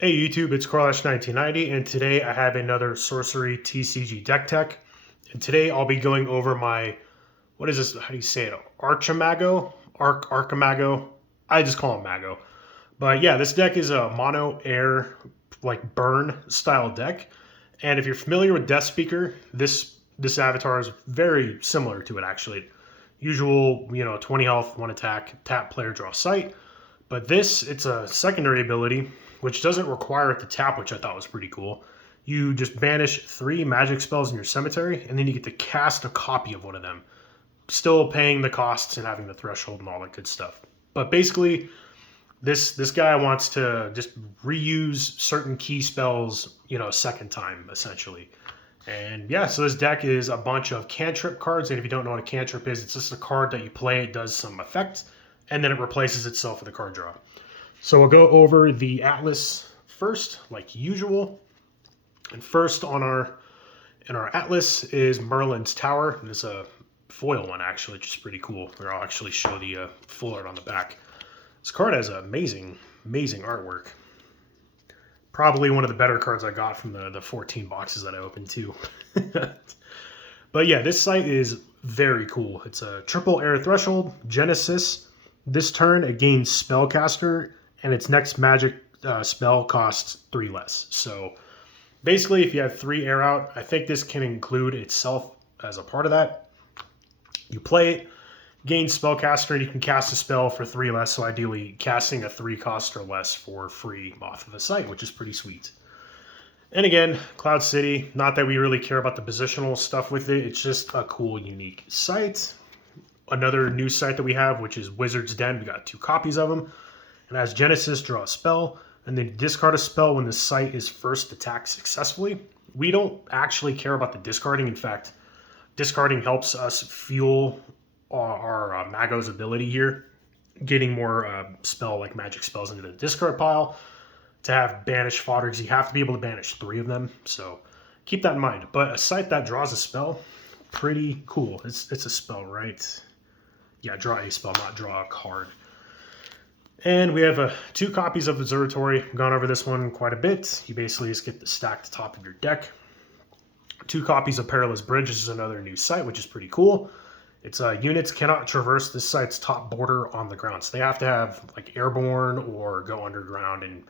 Hey YouTube, it's Carlash1990, and today I have another Sorcery TCG deck tech. And today I'll be going over my, what is this, how do you say it, Archimago? Archimago? I just call him Mago. But yeah, this deck is a mono air, like burn style deck. And if you're familiar with Death Speaker, this avatar is very similar to it actually. Usual, 20 health, 1 attack, tap player draw sight. But this, it's a secondary ability, which doesn't require it to tap, which I thought was pretty cool. You just banish 3 magic spells in your cemetery, and then you get to cast a copy of one of them, still paying the costs and having the threshold and all that good stuff. But basically, this guy wants to just reuse certain key spells, a second time, essentially. And yeah, so this deck is a bunch of cantrip cards, and if you don't know what a cantrip is, it's just a card that you play, it does some effect, and then it replaces itself with a card draw. So we'll go over the Atlas first, like usual. And first on our Atlas is Merlin's Tower. And it's a foil one actually, which is pretty cool. Here, I'll actually show the full art on the back. This card has amazing artwork. Probably one of the better cards I got from the 14 boxes that I opened too. But yeah, this site is very cool. It's a triple air threshold, Genesis. This turn it gains Spellcaster, and its next magic spell costs 3 less. So basically, if you have 3 air out, I think this can include itself as a part of that. You play it, gain Spellcaster, and you can cast a spell for 3 less. So ideally, casting a 3 cost or less for free off of the site, which is pretty sweet. And again, Cloud City, not that we really care about the positional stuff with it. It's just a cool, unique site. Another new site that we have, which is Wizard's Den. We got 2 copies of them. And as Genesis, draw a spell, and then discard a spell when the site is first attacked successfully. We don't actually care about the discarding. In fact, discarding helps us fuel our Mago's ability here, getting more like magic spells into the discard pile to have banished fodder, because you have to be able to banish 3 of them. So keep that in mind. But a site that draws a spell, pretty cool. It's a spell, right? Yeah, draw a spell, not draw a card. And we have 2 copies of Observatory. I've gone over this one quite a bit. You basically just get to stack the top of your deck. 2 copies of Perilous Bridge. This is another new site, which is pretty cool. It's units cannot traverse this site's top border on the ground. So they have to have like airborne or go underground and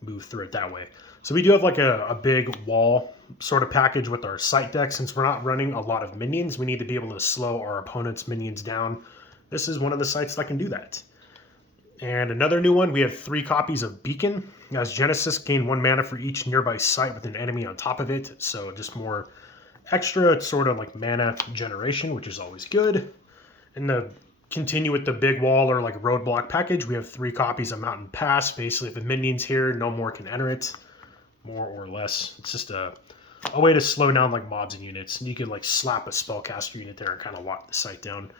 move through it that way. So we do have like a big wall sort of package with our site deck. Since we're not running a lot of minions, we need to be able to slow our opponent's minions down. This is one of the sites that can do that. And another new one, we have 3 copies of Beacon. As Genesis, gain 1 mana for each nearby site with an enemy on top of it. So just more extra sort of like mana generation, which is always good. And to continue with the big wall or like roadblock package, we have 3 copies of Mountain Pass. Basically, if a minion's here, no more can enter it, more or less. It's just a way to slow down like mobs and units. And you can like slap a spellcaster unit there and kind of lock the site down.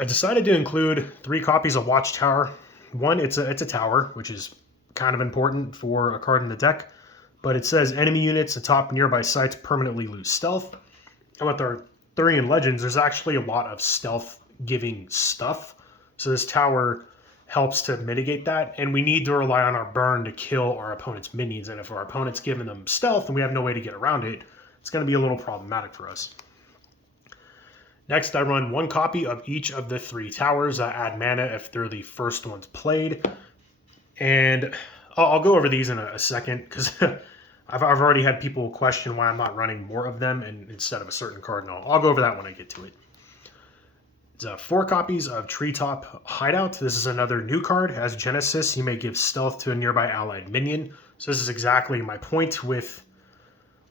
I decided to include 3 copies of Watchtower. One, it's a tower, which is kind of important for a card in the deck, but it says enemy units atop nearby sites permanently lose stealth. And with our Thurian Legends, there's actually a lot of stealth giving stuff. So this tower helps to mitigate that, and we need to rely on our burn to kill our opponent's minions. And if our opponent's giving them stealth and we have no way to get around it, it's going to be a little problematic for us. Next, I run 1 copy of each of the 3 towers that add mana if they're the first ones played. And I'll go over these in a second, because I've already had people question why I'm not running more of them instead of a certain card. And I'll go over that when I get to it. It's 4 copies of Treetop Hideout. This is another new card. As Genesis, you may give stealth to a nearby allied minion. So this is exactly my point with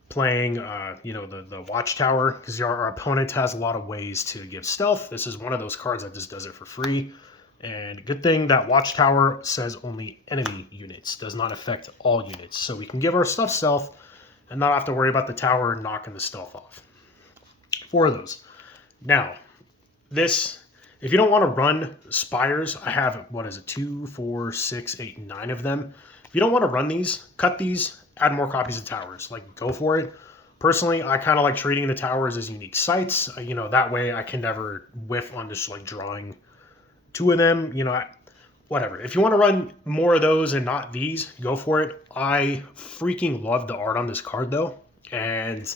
playing the Watchtower, because our opponent has a lot of ways to give stealth. This is one of those cards that just does it for free. And good thing that Watchtower says only enemy units, does not affect all units. So we can give our stuff stealth and not have to worry about the tower knocking the stealth off. 4 of those. Now, this, if you don't want to run spires, I have, 2, 4, 6, 8, 9 of them. If you don't want to run these, cut these, add more copies of towers. Like, go for it. Personally, I kind of like treating the towers as unique sites. That way I can never whiff on just like drawing 2 of them. whatever. If you want to run more of those and not these, go for it. I freaking love the art on this card though, and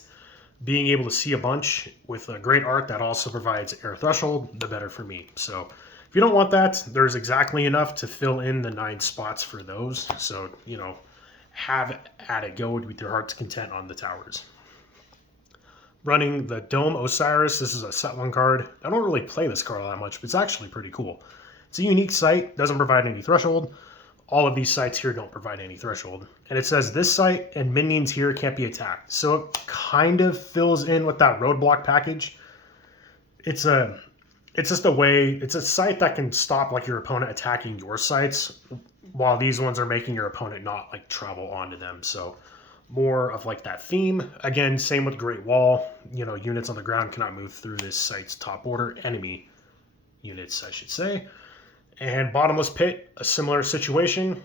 being able to see a bunch with a great art that also provides air threshold, the better for me. So if you don't want that, there's exactly enough to fill in the 9 spots for those. So, you know, have at it. Go with your heart's content on the towers. Running the Dome Osiris. This is a set 1 card. I don't really play this card all that much, but it's actually pretty cool. It's a unique site, doesn't provide any threshold. All of these sites here don't provide any threshold. And it says this site and minions here can't be attacked. So it kind of fills in with that roadblock package. It's just a way, it's a site that can stop like your opponent attacking your sites while these ones are making your opponent not like travel onto them. So more of like that theme. Again, same with Great Wall. You know, units on the ground cannot move through this site's top order. Enemy units, I should say. And Bottomless Pit, a similar situation.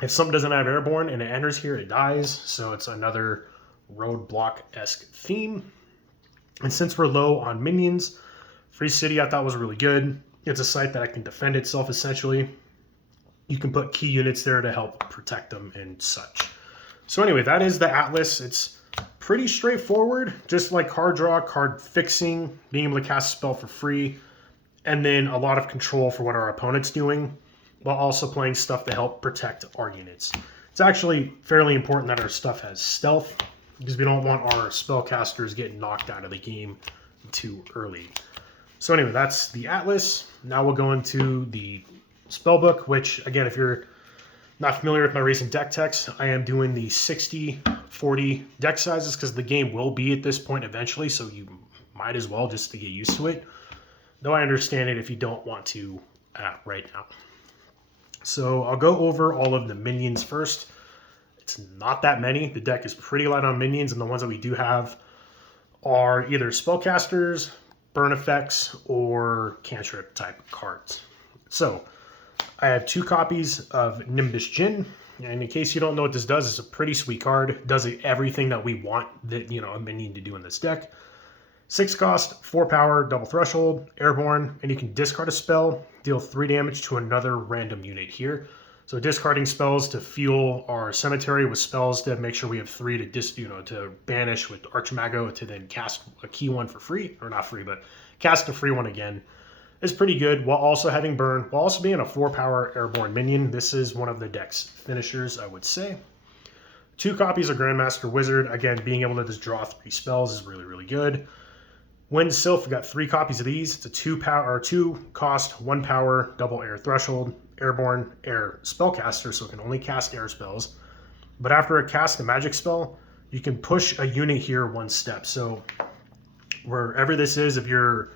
If something doesn't have airborne and it enters here, it dies. So it's another roadblock-esque theme. And since we're low on minions, Free City I thought was really good. It's a site that can defend itself essentially. You can put key units there to help protect them and such. So anyway, that is the Atlas. It's pretty straightforward, just like card draw, card fixing, being able to cast a spell for free, and then a lot of control for what our opponent's doing, while also playing stuff to help protect our units. It's actually fairly important that our stuff has stealth, because we don't want our spellcasters getting knocked out of the game too early. So anyway, that's the Atlas. Now we'll go into the Spellbook, which, again, if you're not familiar with my recent deck techs, I am doing the 60-40 deck sizes, because the game will be at this point eventually, so you might as well just to get used to it. Though I understand it if you don't want to right now. So I'll go over all of the minions first. It's not that many. The deck is pretty light on minions, and the ones that we do have are either spellcasters, burn effects, or cantrip type cards. So I have 2 copies of Nimbus Djinn. And in case you don't know what this does, it's a pretty sweet card. It does everything that we want that, you know, a minion to do in this deck. 6 cost, 4 power, double threshold, airborne, and you can discard a spell, deal 3 damage to another random unit here. So discarding spells to fuel our cemetery with spells to make sure we have 3 to banish with Archmago to then cast a key one for free, or not free, but cast a free one again. Is pretty good while also having burn, while also being a 4 power airborne minion. This is one of the deck's finishers, I would say. 2 copies of Grandmaster Wizard. Again, being able to just draw 3 spells is really, really good. Wind Sylph, we got 3 copies of these. It's a 2 cost, 1 power, double air threshold, airborne, air spellcaster, so it can only cast air spells. But after it casts a magic spell, you can push a unit here 1 step. So wherever this is, if your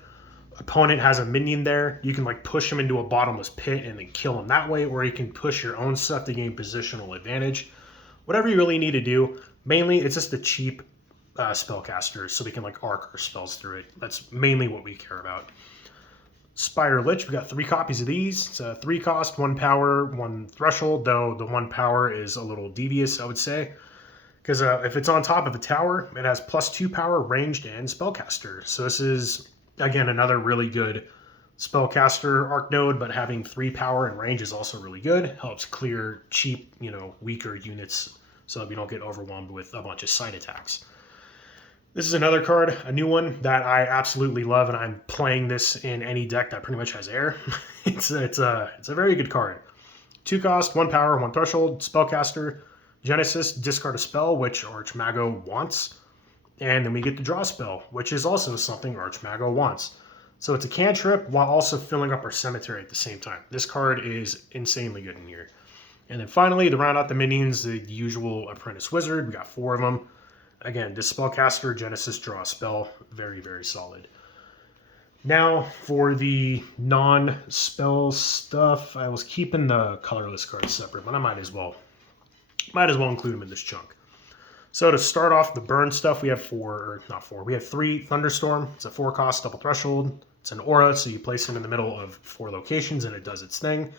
opponent has a minion there, you can like push him into a bottomless pit and then kill him that way, or you can push your own stuff to gain positional advantage. Whatever you really need to do. Mainly, it's just a cheap spellcaster, so we can like arc our spells through it. That's mainly what we care about. Spire Lich, we got 3 copies of these. It's a 3 cost, 1 power, 1 threshold, though the 1 power is a little devious, I would say. Because if it's on top of a tower, it has +2 power, ranged, and spellcaster. So this is, again, another really good spellcaster arc node, but having 3 power and range is also really good. Helps clear cheap, weaker units so that we don't get overwhelmed with a bunch of side attacks. This is another card, a new one that I absolutely love, and I'm playing this in any deck that pretty much has air. It's a very good card. 2 cost, 1 power, 1 threshold, spellcaster, Genesis, discard a spell, which Archmago wants, and then we get the draw spell, which is also something Archmago wants. So it's a cantrip while also filling up our cemetery at the same time. This card is insanely good in here. And then finally, to round out the minions, the usual Apprentice Wizard. We got 4 of them. Again, this spellcaster, Genesis, draw a spell. Very, very solid. Now, for the non-spell stuff, I was keeping the colorless cards separate, but I might as well include them in this chunk. So to start off the burn stuff, we have 3 Thunderstorm. It's a 4 cost, double threshold. It's an aura, so you place it in the middle of 4 locations and it does its thing.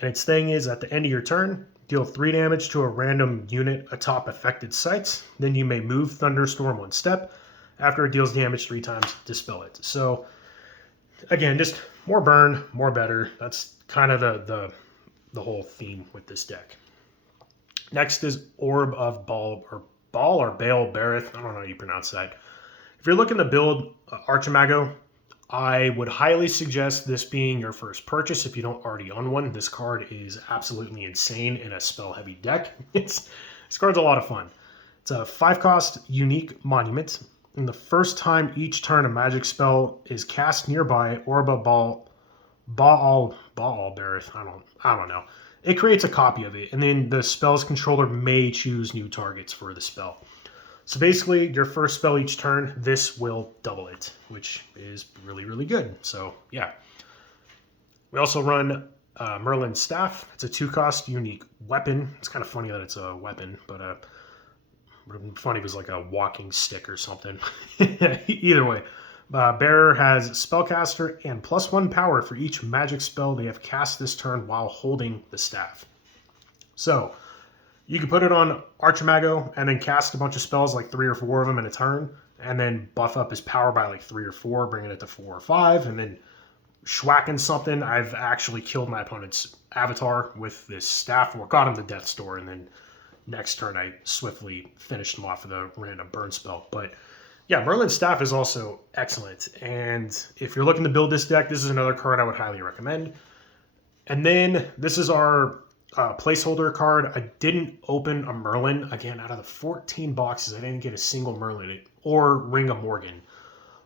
And its thing is at the end of your turn, deal 3 damage to a random unit atop affected sites. Then you may move Thunderstorm 1 step. After it deals damage 3 times, dispel it. So again, just more burn, more better. That's kind of the whole theme with this deck. Next is Orb of Ball or Baal Barith. I don't know how you pronounce that. If you're looking to build Archimago, I would highly suggest this being your first purchase if you don't already own one. This card is absolutely insane in a spell-heavy deck. This card's a lot of fun. It's a 5-cost unique monument. And the first time each turn a magic spell is cast nearby, Orb of Baal Barith. I don't know. It creates a copy of it, and then the spell's controller may choose new targets for the spell. So basically, your first spell each turn, this will double it, which is really, really good. So yeah. We also run Merlin's Staff. It's a 2-cost unique weapon. It's kind of funny that it's a weapon, but would have been funny if it was like a walking stick or something. Either way. Bearer has Spellcaster and +1 power for each magic spell they have cast this turn while holding the staff. So, you can put it on Archimago and then cast a bunch of spells, like 3 or 4 of them in a turn, and then buff up his power by like 3 or 4, bringing it to 4 or 5, and then schwacking something. I've actually killed my opponent's avatar with this staff, or got him to Death's Door, and then next turn I swiftly finished him off with a random burn spell. But yeah, Merlin's Staff is also excellent, and if you're looking to build this deck, this is another card I would highly recommend. And then this is our placeholder card. I didn't open a Merlin. Again, out of the 14 boxes, I didn't get a single Merlin or Ring of Morgan.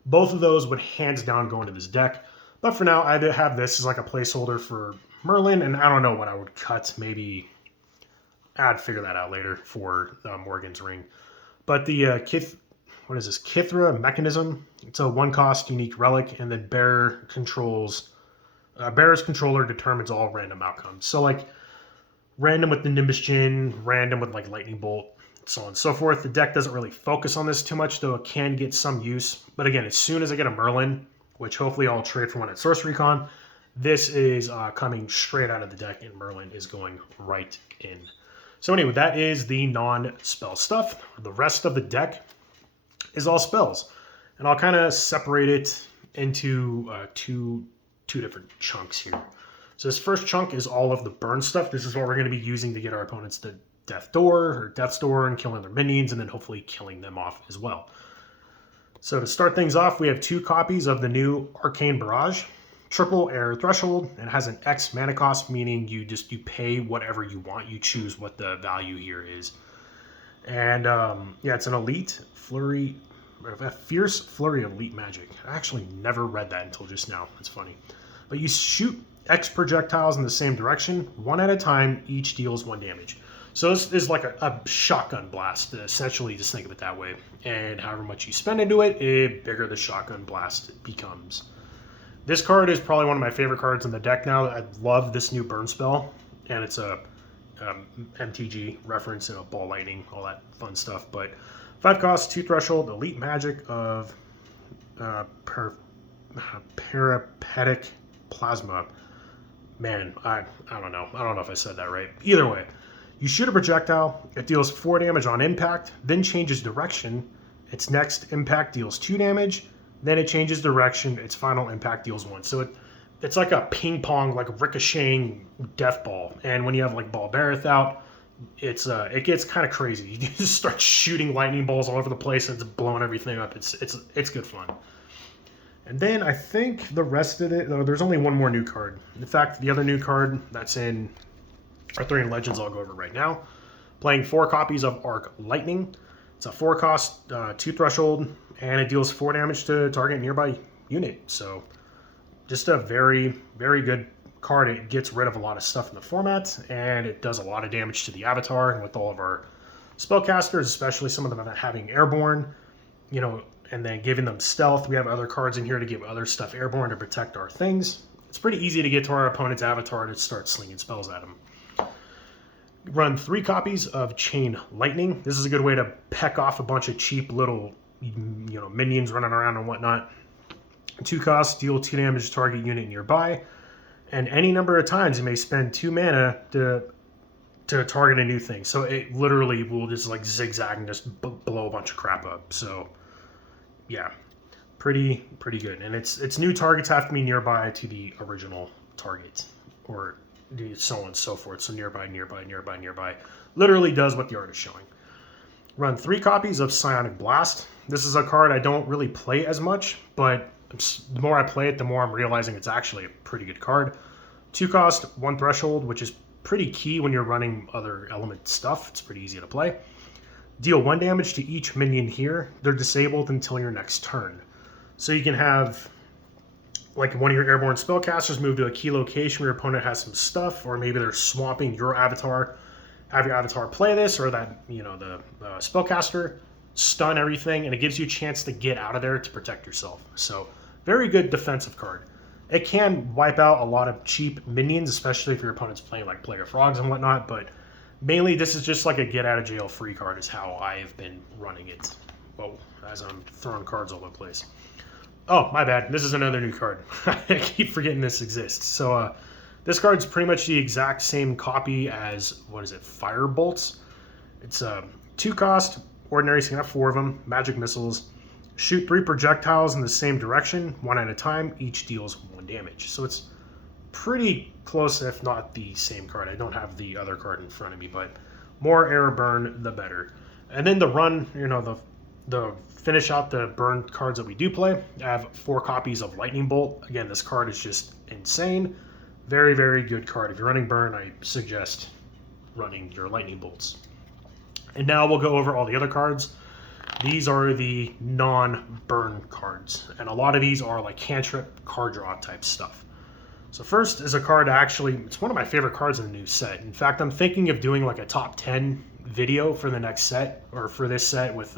Both of those would hands down go into this deck. But for now, I have this as like a placeholder for Merlin, and I don't know what I would cut. Maybe I'd figure that out later for Morgan's Ring. But the Kithra Mechanism. It's a 1-cost unique relic, and then Bearer's controller determines all random outcomes. So like random with the Nimbus Djinn, random with like Lightning Bolt, so on and so forth. The deck doesn't really focus on this too much, though it can get some use. But again, as soon as I get a Merlin, which hopefully I'll trade for one at Sorcery Con, this is coming straight out of the deck, and Merlin is going right in. So anyway, that is the non-spell stuff. The rest of the deck is all spells, and I'll kind of separate it into two different chunks here. So this first chunk is all of the burn stuff. This is what we're going to be using to get our opponents to Death's Door and killing their minions, and then hopefully killing them off as well. So to start things off, we have 2 copies of the new Arcane Barrage. Triple Air Threshold, and it has an X mana cost, meaning you pay whatever you want. You choose what the value here is. And yeah, it's an elite flurry, a fierce flurry of elite magic. I actually never read that until just now. It's funny. But you shoot X projectiles in the same direction, 1 at a time, each deals 1 damage. So this is like a shotgun blast, essentially, just think of it that way. And however much you spend into it, the bigger the shotgun blast becomes. This card is probably one of my favorite cards in the deck now. I love this new burn spell, and it's a MTG reference, ball lightning, all that fun stuff. But 5 cost, 2 threshold, elite magic of peripatetic plasma. Man, I don't know. I don't know if I said that right. Either way, you shoot a projectile. It deals 4 damage on impact, then changes direction. Its next impact deals 2 damage. Then it changes direction. Its final impact deals 1. So it's like a ping pong, like ricocheting death ball. And when you have like Baal Barith out, it gets kind of crazy. You just start shooting lightning balls all over the place and it's blowing everything up. It's good fun. And then I think the rest of it, there's only one more new card. In fact, the other new card that's in Arthurian Legends I'll go over right now. Playing 4 copies of Arc Lightning. It's a 4 cost, 2 threshold, and it deals 4 damage to target nearby unit. So just a very, very good card. It gets rid of a lot of stuff in the format, and it does a lot of damage to the avatar. And with all of our spellcasters, especially some of them having airborne, and then giving them stealth, we have other cards in here to give other stuff airborne to protect our things. It's pretty easy to get to our opponent's avatar to start slinging spells at them. Run 3 copies of Chain Lightning. This is a good way to peck off a bunch of cheap little, minions running around and whatnot. 2 costs, deal 2 damage to target unit nearby. And any number of times you may spend 2 mana to target a new thing. So it literally will just like zigzag and just blow a bunch of crap up. So yeah, pretty good. And its new targets have to be nearby to the original target. or so on and so forth. So nearby, nearby, nearby, nearby. Literally does what the art is showing. Run 3 copies of Psionic Blast. This is a card I don't really play as much, but the more I play it, the more I'm realizing it's actually a pretty good card. 2 cost, 1 threshold, which is pretty key when you're running other element stuff. It's pretty easy to play. Deal 1 damage to each minion here. They're disabled until your next turn. So you can have like one of your airborne spellcasters move to a key location where your opponent has some stuff, or maybe they're swamping your avatar. Have your avatar play this, or that, you know, the spellcaster stun everything, and it gives you a chance to get out of there to protect yourself. So very good defensive card. It can wipe out a lot of cheap minions, especially if your opponent's playing like Plague of Frogs and whatnot, but mainly this is just like a get out of jail free card is how I have been running it. Well, as I'm throwing cards all over the place. Oh, my bad. This is another new card. I keep forgetting this exists. So this card's pretty much the exact same copy as, what is it, Firebolts. It's 2 cost, ordinary, so you can have 4 of them, magic missiles. Shoot 3 projectiles in the same direction, 1 at a time. Each deals 1 damage. So it's pretty close, if not the same card. I don't have the other card in front of me, but more arrow burn, the better. And then the run, you know, the finish out the burn cards that we do play. I have 4 copies of Lightning Bolt. Again, this card is just insane. Very, very good card. If you're running burn, I suggest running your Lightning Bolts. And now we'll go over all the other cards. These are the non-burn cards, and a lot of these are like cantrip, card draw type stuff. So first is a card it's one of my favorite cards in the new set. In fact, I'm thinking of doing like a top 10 video for the next set, or for this set, with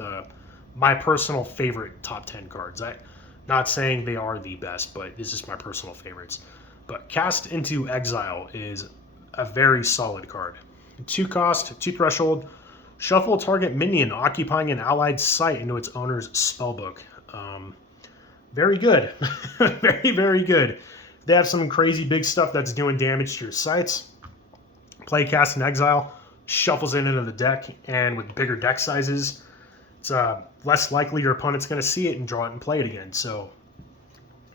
my personal favorite top 10 cards. I'm not saying they are the best, but this is my personal favorites. But Cast into Exile is a very solid card. 2 cost, 2 threshold. Shuffle target minion occupying an allied site into its owner's spellbook. Very good. Very, very good. They have some crazy big stuff that's doing damage to your sites. Play Cast in Exile, shuffles it into the deck, and with bigger deck sizes, it's less likely your opponent's going to see it and draw it and play it again. So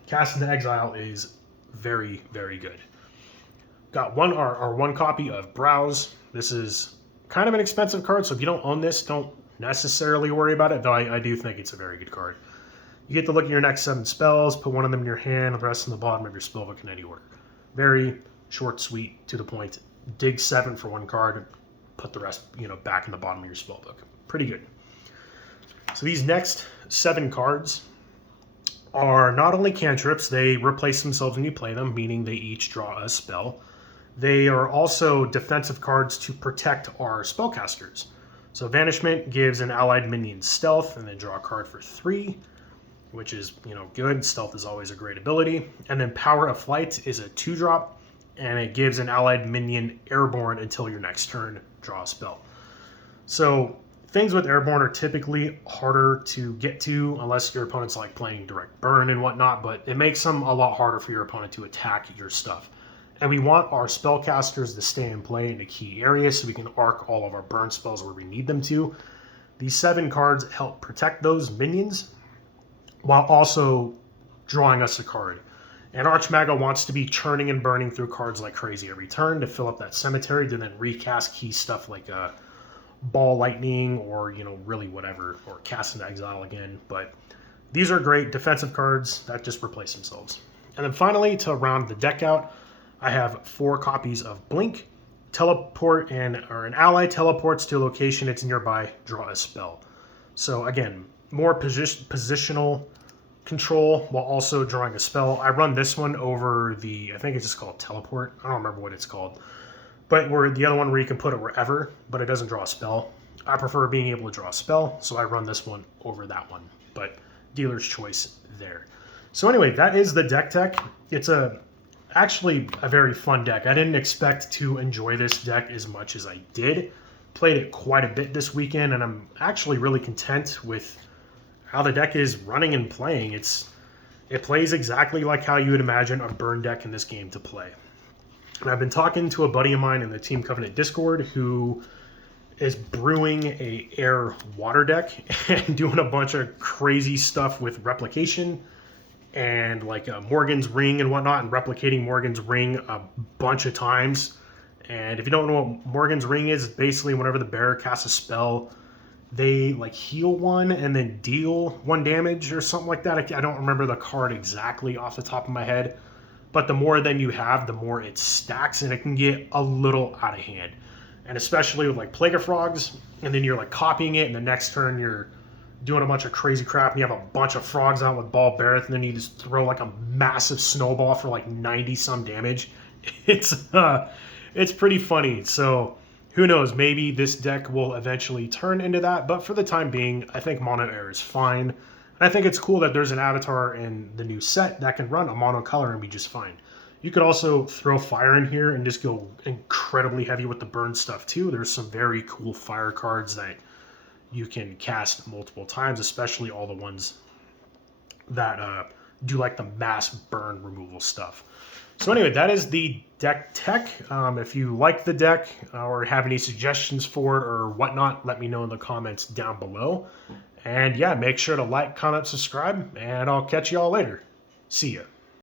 Cast into Exile is very, very good. Got one copy of Browse. This is kind of an expensive card, so if you don't own this, don't necessarily worry about it, though I do think it's a very good card. You get to look at your next 7 spells, put one of them in your hand, the rest in the bottom of your spellbook in any order. Very short, sweet, to the point. Dig 7 for 1 card, put the rest, back in the bottom of your spellbook. Pretty good. So these next 7 cards are not only cantrips, they replace themselves when you play them, meaning they each draw a spell. They are also defensive cards to protect our spellcasters. So Vanishment gives an allied minion stealth and then draw a card for 3, which is, good. Stealth is always a great ability. And then Power of Flight is a 2-drop, and it gives an allied minion airborne until your next turn, draw a spell. So things with airborne are typically harder to get to unless your opponent's like playing direct burn and whatnot, but it makes them a lot harder for your opponent to attack your stuff. And we want our spellcasters to stay in play in a key area so we can arc all of our burn spells where we need them to. These 7 cards help protect those minions while also drawing us a card. And Mago wants to be churning and burning through cards like crazy every turn to fill up that cemetery to then recast key stuff like Ball Lightning or, really whatever, or Cast into Exile again. But these are great defensive cards that just replace themselves. And then finally, to round the deck out, I have 4 copies of Blink. Teleport or an ally teleports to a location it's nearby, draw a spell. So again, more positional control while also drawing a spell. I run this one over I think it's just called Teleport. I don't remember what it's called. But the other one where you can put it wherever, but it doesn't draw a spell. I prefer being able to draw a spell, so I run this one over that one. But dealer's choice there. So anyway, that is the deck tech. It's actually a very fun deck. I didn't expect to enjoy this deck as much as I did. Played it quite a bit this weekend, and I'm actually really content with how the deck is running and playing. It plays exactly like how you would imagine a burn deck in this game to play. And I've been talking to a buddy of mine in the Team Covenant Discord who is brewing a air water deck and doing a bunch of crazy stuff with replication and like Morgan's Ring and whatnot, and replicating Morgan's Ring a bunch of times. And if you don't know what Morgan's Ring is, it's basically whenever the bearer casts a spell, they like heal one and then deal one damage or something like that. I don't remember the card exactly off the top of my head, but the more than you have, the more it stacks, and it can get a little out of hand. And especially with like Plague of Frogs, and then you're like copying it, and the next turn you're doing a bunch of crazy crap, and you have a bunch of frogs out with Ball Barrett, and then you just throw like a massive snowball for like 90 some damage. It's pretty funny. So who knows? Maybe this deck will eventually turn into that, but for the time being, I think Mono Air is fine. And I think it's cool that there's an avatar in the new set that can run a mono color and be just fine. You could also throw fire in here and just go incredibly heavy with the burn stuff too. There's some very cool fire cards that you can cast multiple times, especially all the ones that do like the mass burn removal stuff. So anyway, that is the deck tech. If you like the deck or have any suggestions for it or whatnot, let me know in the comments down below. And yeah, make sure to like, comment, subscribe, and I'll catch you all later. See ya.